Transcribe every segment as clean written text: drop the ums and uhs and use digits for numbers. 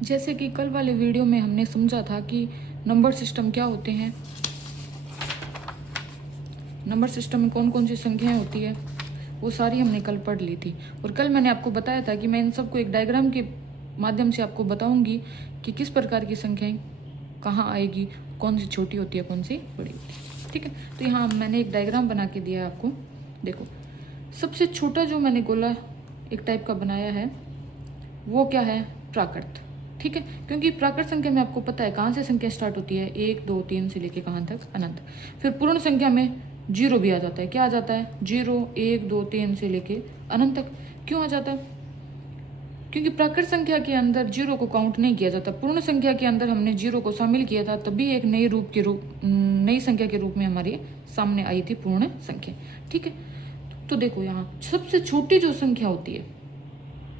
जैसे कि कल वाले वीडियो में हमने समझा था कि नंबर सिस्टम क्या होते हैं, नंबर सिस्टम में कौन कौन सी संख्याएं होती है, वो सारी हमने कल पढ़ ली थी। और कल मैंने आपको बताया था कि मैं इन सबको एक डायग्राम के माध्यम से आपको बताऊंगी कि किस प्रकार की संख्याएं कहाँ आएगी, कौन सी छोटी होती है, कौन सी बड़ी होती है। ठीक है, तो यहाँ मैंने एक डायग्राम बना के दिया है आपको। देखो, सबसे छोटा जो मैंने गोला एक टाइप का बनाया है वो क्या है, प्राकृत। ठीक है, क्योंकि प्राकृत संख्या में आपको पता है कहाँ से संख्या स्टार्ट होती है, 1 2 3 से लेके कहाँ तक, अनंत। फिर पूर्ण संख्या में जीरो भी आ जाता है। क्या आ जाता है, 0 1 2 3 से लेके अनंत तक। क्यों आ जाता है, क्योंकि प्राकृत संख्या के अंदर जीरो को काउंट नहीं किया जाता। पूर्ण संख्या के अंदर हमने जीरो को शामिल किया था, तभी एक नई संख्या के रूप में हमारे सामने आई थी पूर्ण संख्या। ठीक है, तो देखो यहाँ सबसे छोटी जो संख्या होती है,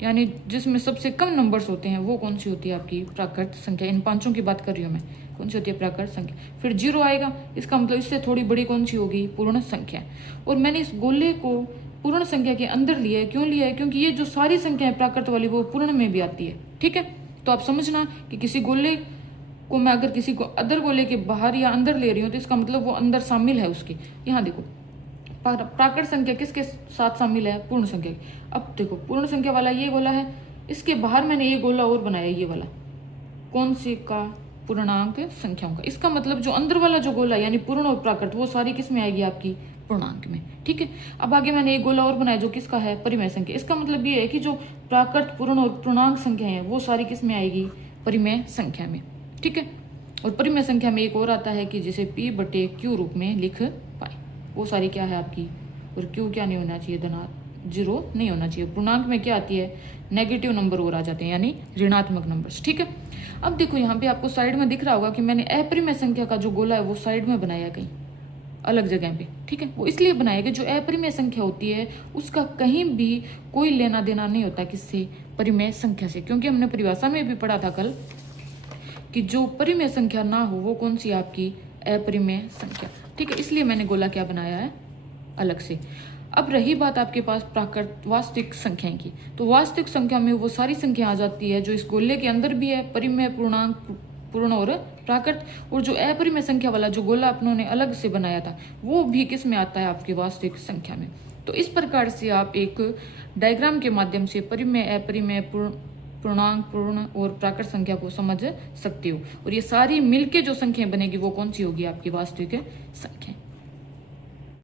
यानी जिसमें सबसे कम नंबर्स होते हैं, वो कौन सी होती है, आपकी प्राकृत संख्या। इन पांचों की बात कर रही हूँ मैं, कौन सी होती है, प्राकृत संख्या। फिर जीरो आएगा, इसका मतलब इससे थोड़ी बड़ी कौन सी होगी, पूर्ण संख्या। और मैंने इस गोले को पूर्ण संख्या के अंदर लिया है। क्यों लिया है, क्योंकि ये जो सारी संख्या है प्राकृत वाली, वो पूर्ण में भी आती है। ठीक है, तो आप समझना कि किसी गोले को मैं अगर किसी को अदर गोले के बाहर या अंदर ले रही हूँ, तो इसका मतलब वो अंदर शामिल है उसके। यहाँ देखो, प्राकृत संख्या किसके साथ शामिल है, पूर्ण संख्या। अब देखो, पूर्ण संख्या वाला ये गोला है, इसके बाहर मैंने ये गोला और बनाया, ये वाला कौन से का, पूर्णांक संख्याओं का। इसका मतलब जो अंदर वाला जो गोला यानी पूर्ण और प्राकृत, वो सारी किस में आएगी, आपकी पूर्णांक में। ठीक है, अब आगे मैंने एक गोला और बनाया जो किसका है, परिमेय संख्या। इसका मतलब ये है कि जो प्राकृत, पूर्ण और पूर्णांक संख्या है, वो सारी किस में आएगी, परिमेय संख्या में। ठीक है, और परिमेय संख्या में एक और आता है कि जिसे P/Q रूप में लिख पाए, वो सारी क्या है आपकी। और Q क्या नहीं होना चाहिए, जीरो नहीं होना चाहिए। पूर्णांक में क्या आती है, नेगेटिव नंबर और आ जाते हैं, यानी ऋणात्मक नंबर्स। ठीक है, अब देखो यहाँ पे आपको साइड में दिख रहा होगा कि मैंने अपरिमेय संख्या का जो गोला है वो साइड में बनाया कहीं अलग जगह पे। ठीक है, वो इसलिए बनाया कि जो अपरिमेय संख्या होती है उसका कहीं भी कोई लेना देना नहीं होता किससे, परिमेय संख्या से। क्योंकि हमने परिभाषा में भी पढ़ा था कल कि जो परिमेय संख्या ना हो वो कौन सी, आपकी अपरिमेय संख्या। ठीक है, इसलिए मैंने गोला क्या बनाया है, अलग से। अब रही बात आपके पास प्राकृत वास्तविक संख्याएं की, तो वास्तविक संख्या में वो सारी संख्या आ जाती है जो इस गोले के अंदर भी है, परिमेय, पूर्णांक, पूर्ण और प्राकृत। और जो अपरिमेय संख्या वाला जो गोला अपनों अलग से बनाया था, वो भी किस में आता है, आपकी वास्तविक संख्या में। तो इस प्रकार से आप एक डायग्राम के माध्यम से परिमेय, अपरिमेय, पूर्णांक, पूर्ण और प्राकृत संख्या को समझ सकते हो। और ये सारी मिलके जो संख्या बनेगी वो कौन सी होगी, आपकी वास्तविक संख्या।